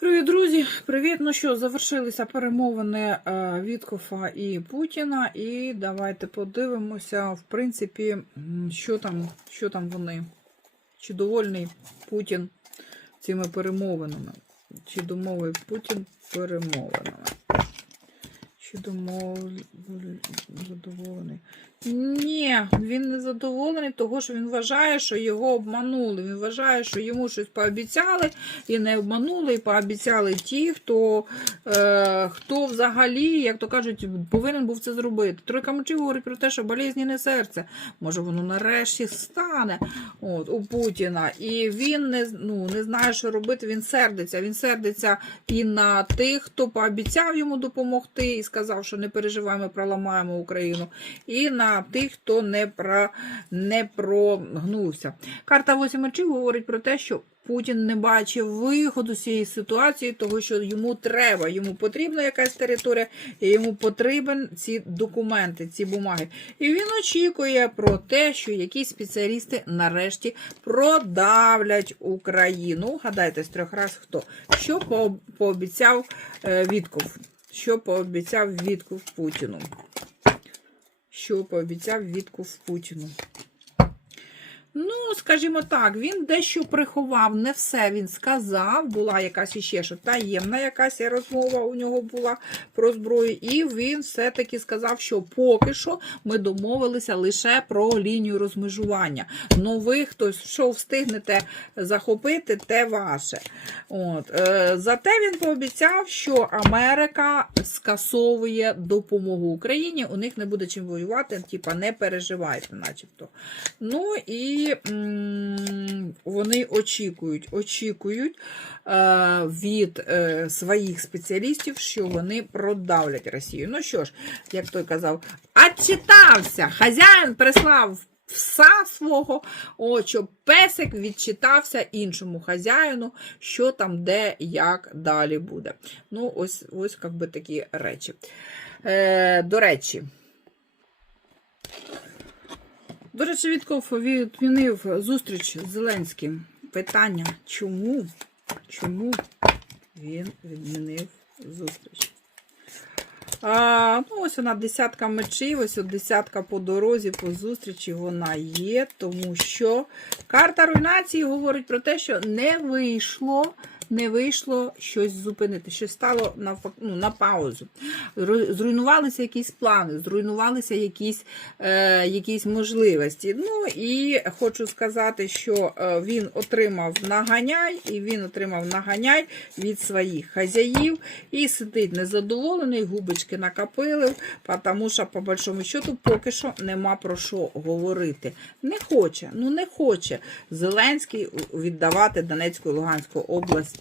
Привіт, друзі! Привіт! Ну що, завершилися перемовини е, Віткофа і Путіна. І давайте подивимося, в принципі, що там, що там вони. Чи довольний Путін цими перемовинами? Чи домовий Путін перемовинами? Чи задоволений? Ні, він не задоволений, того що він вважає, що його обманули. Він вважає, що йому щось пообіцяли і не обманули, і пообіцяли ті, хто, е, хто взагалі, як то кажуть, повинен був це зробити. Тройка мечів говорить про те, що болезніне серце. Може, воно нарешті стане от, у Путіна. І він не, ну, не знає, що робити. Він сердиться. Він сердиться і на тих, хто пообіцяв йому допомогти, і сказав, що не переживай, ми проламаємо Україну. І на тих, хто не, про, не прогнувся. Карта 8 мечів говорить про те, що Путін не бачив виходу з цієї ситуації, того що йому треба, йому потрібна якась територія, і йому потрібен ці документи, ці бумаги. І він очікує про те, що якісь спеціалісти нарешті продавлять Україну. Гадайте з трьох раз хто? Що пообіцяв е, Вітков? Що пообіцяв Вітков Путіну? Що пообіцяв Вітков Путіну? Скажімо так, він дещо приховав, не все він сказав. Була якась іще що таємна якась розмова у нього була про зброю, і він все-таки сказав, що поки що ми домовилися лише про лінію розмежування. Ви хтось що встигнете захопити, те ваше. От. Е, зате він пообіцяв, що Америка скасовує допомогу Україні, у них не буде чим воювати, типа не переживайте, начебто. Ну і вони очікують, очікують е, від е, своїх спеціалістів, що вони продавлять Росію. Ну що ж, як той казав, отчитався, хазяїн прислав пса свого, от, щоб песик відчитався іншому хазяїну, що там, де, як далі буде. Ну, ось ось як такі речі. Е, до речі, до речі, Вітков відмінив зустріч з Зеленським. Питання, чому? Чому він відмінив зустріч? А, ну, ось вона десятка мечів, ось от десятка по дорозі, по зустрічі вона є, тому що карта руйнації говорить про те, що не вийшло. Не вийшло щось зупинити, що стало на, ну, на паузу. Зруйнувалися якісь плани, зруйнувалися якісь, е, якісь можливості. Ну і хочу сказати, що е, він отримав наганяй, і він отримав наганяй від своїх хазяїв і сидить незадоволений, губочки накапилив, тому що, по большому счету, поки що нема про що говорити. Не хоче, ну не хоче Зеленський віддавати Донецьку і Луганську область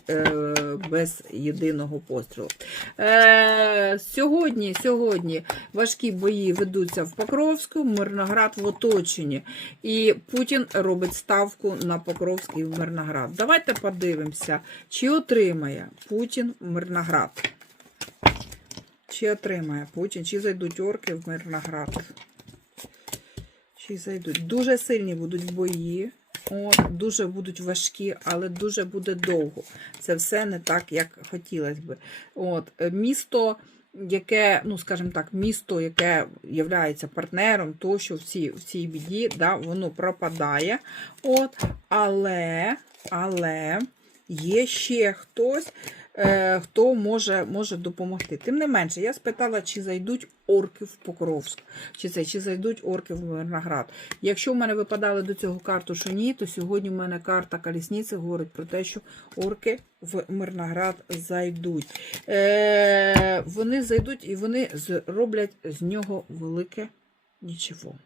без єдиного пострілу. Е, сьогодні, сьогодні важкі бої ведуться в Покровську, Мирноград в оточенні. І Путін робить ставку на Покровський в Мирноград. Давайте подивимося, чи отримає Путін Мирноград. Чи отримає Путін, чи зайдуть орки в Мирноград? Чи зайдуть? Дуже сильні будуть бої. От, дуже будуть важкі, але дуже буде довго. Це все не так, як хотілося би. От, е, місто, яке, ну, скажімо так, місто, яке є партнером, то, що в цій, в цій біді, да, воно пропадає. От, але, але є ще хтось, хто може, може допомогти. Тим не менше, я спитала, чи зайдуть орки в Покровськ, чи це, чи зайдуть орки в Мирноград. Якщо в мене випадали до цього карту, що ні, то сьогодні в мене карта колісниці говорить про те, що орки в Мирноград зайдуть. Е, вони зайдуть і вони зроблять з нього велике нічого.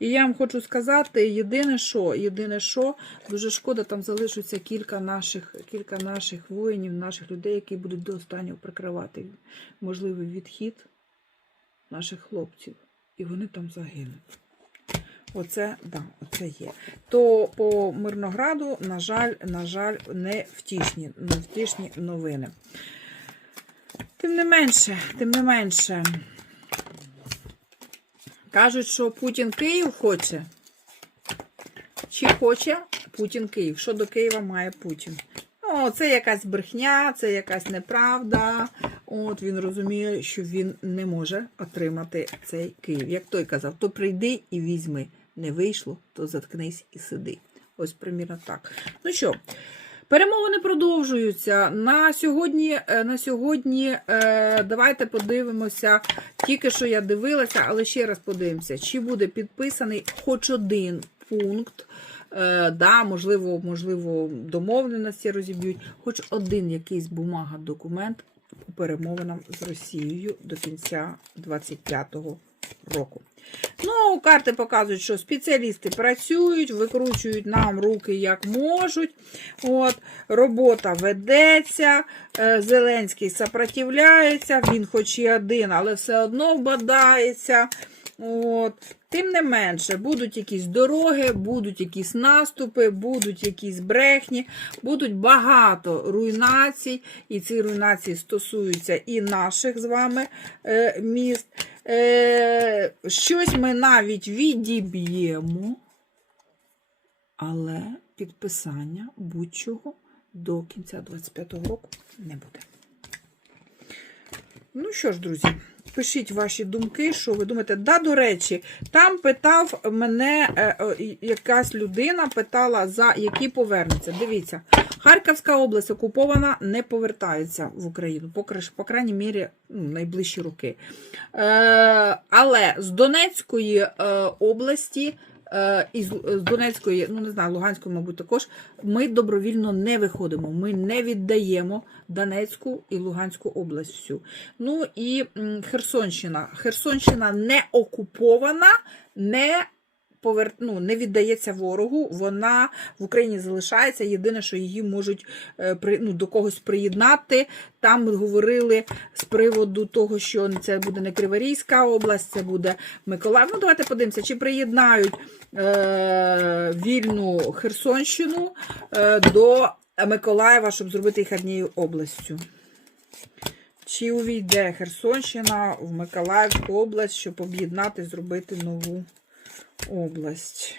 І я вам хочу сказати, єдине що, єдине що, дуже шкода, там залишиться кілька наших, кілька наших воїнів, наших людей, які будуть до останнього прикривати можливий відхід наших хлопців. І вони там загинуть. Оце, да, оце є. То по Мирнограду, на жаль, на жаль, не втішні, не втішні новини. Тим не менше, тим не менше. Кажуть, що Путін Київ хоче. Чи хоче Путін Київ? Що до Києва має Путін? О, це якась брехня, це якась неправда. От він розуміє, що він не може отримати цей Київ. Як той казав, то прийди і візьми. Не вийшло, то заткнись і сиди. Ось примірно так. Ну що, перемовини продовжуються. На сьогодні, е, на сьогодні е, давайте подивимося. Тільки що я дивилася, але ще раз подивимося, чи буде підписаний хоч один пункт. Е, да, можливо, можливо, домовленості розіб'ють, хоч один якийсь бумага, документ по перемовинам з Росією до кінця 25-го року. Ну, карти показують, що спеціалісти працюють, викручують нам руки як можуть. От, робота ведеться, е, Зеленський сопротивляється, він хоч і один, але все одно вбадається. От. Тим не менше, будуть якісь дороги, будуть якісь наступи, будуть якісь брехні, будуть багато руйнацій, і ці руйнації стосуються і наших з вами е, міст. Е, щось ми навіть відіб'ємо, але підписання будь-чого до кінця 25-го року не буде. Ну що ж, друзі, пишіть ваші думки, що ви думаєте. Да, до речі, там питав мене е, якась людина, питала, за які повернуться. Дивіться, Харківська область окупована, не повертається в Україну, по, по крайній мірі, ну, найближчі роки. Е, але з Донецької е, області. Е, І з Донецької, ну не знаю, Луганської, мабуть, також ми добровільно не виходимо. Ми не віддаємо Донецьку і Луганську область всю. Ну і Херсонщина. Херсонщина не окупована, не повер... ну, не віддається ворогу. Вона в Україні залишається. Єдине, що її можуть е, ну, до когось приєднати. Там ми говорили з приводу того, що це буде не Криворізька область, це буде Миколаїв. Ну, давайте подивимося, чи приєднають е... вільну Херсонщину е... до Миколаєва, щоб зробити їх однією областю. Чи увійде Херсонщина в Миколаївську область, щоб об'єднати, зробити нову область?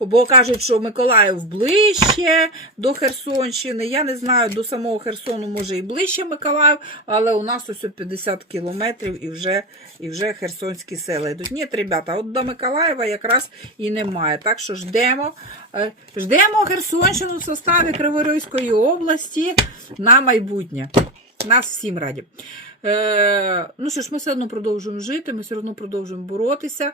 Бо кажуть, що Миколаїв ближче до Херсонщини. Я не знаю, до самого Херсону може і ближче Миколаїв, але у нас ось 50 кілометрів і вже, і вже херсонські села йдуть. Ні, ребята, от до Миколаєва якраз і немає. Так що ждемо, е, ждемо Херсонщину в составі Криворізької області на майбутнє. Нас всім раді. Е, ну що ж, ми все одно продовжуємо жити, ми все одно продовжуємо боротися.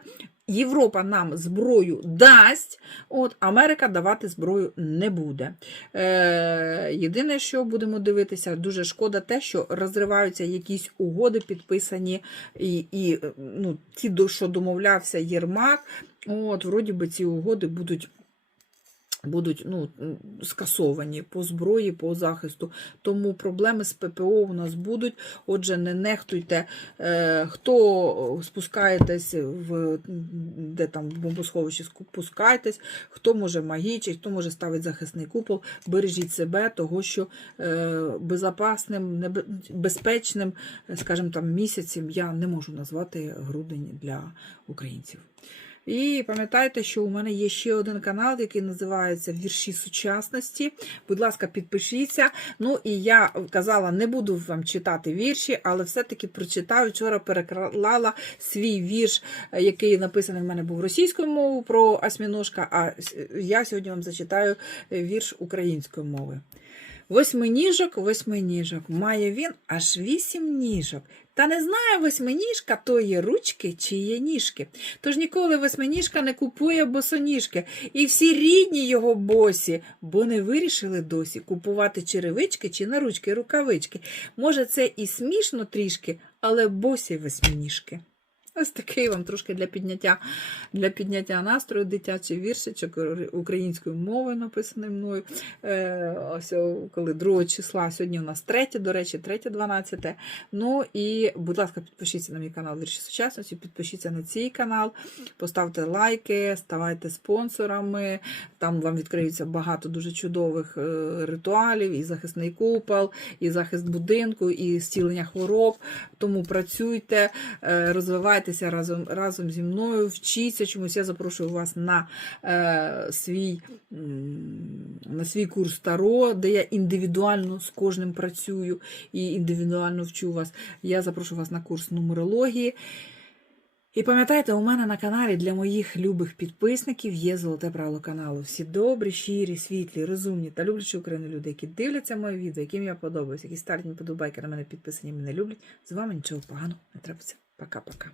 Європа нам зброю дасть, от Америка давати зброю не буде. Е, єдине, що будемо дивитися, дуже шкода те, що розриваються якісь угоди, підписані, і, і ну, ті, що домовлявся Єрмак. От, вроді би, ці угоди будуть будуть ну, скасовані по зброї, по захисту. Тому проблеми з ППО у нас будуть. Отже, не нехтуйте, е, хто спускаєтесь в де там в бомбосховищі, спускайтесь, хто може магічить, хто може ставити захисний купол, бережіть себе, того що е, безпечним, небе- безпечним, скажімо там, місяцем я не можу назвати грудень для українців. І пам'ятайте, що у мене є ще один канал, який називається Вірші сучасності. Будь ласка, підпишіться. Ну і я казала, не буду вам читати вірші, але все-таки прочитаю. Вчора переклала свій вірш, е, який написаний в мене був російською мовою про осьміножка, а я сьогодні вам зачитаю е, вірш українською мовою. Восьминіжок, восьминіжок, має він аж вісім ніжок. Та не знає восьминіжка тої ручки чи ніжки. Тож ніколи восьминіжка не купує босоніжки. І всі рідні його босі, бо не вирішили досі купувати черевички чи на ручки рукавички. Може, це і смішно трішки, але босі восьминіжки. Ось такий вам трошки для підняття, для підняття настрою дитячий віршичок українською мовою написаний мною. Е, ось коли 2 числа, сьогодні у нас 3, до речі, 3 12. Ну і, будь ласка, підпишіться на мій канал Вірші Сучасності, підпишіться на цей канал, поставте лайки, ставайте спонсорами. Там вам відкриється багато дуже чудових е, ритуалів, і захисний купол, і захист будинку, і зцілення хвороб. Тому працюйте, е, розвивайте навчайтеся разом, разом зі мною, вчіться чомусь. Я запрошую вас на е, свій, на свій курс Таро, де я індивідуально з кожним працюю і індивідуально вчу вас. Я запрошую вас на курс нумерології. І пам'ятайте, у мене на каналі для моїх любих підписників є золоте правило каналу. Всі добрі, щирі, світлі, розумні та люблячі Україну люди, які дивляться моє відео, яким я подобаюсь, які ставлять мені подобайки на мене підписані, мене люблять. З вами нічого поганого не трапиться. Пока-пока.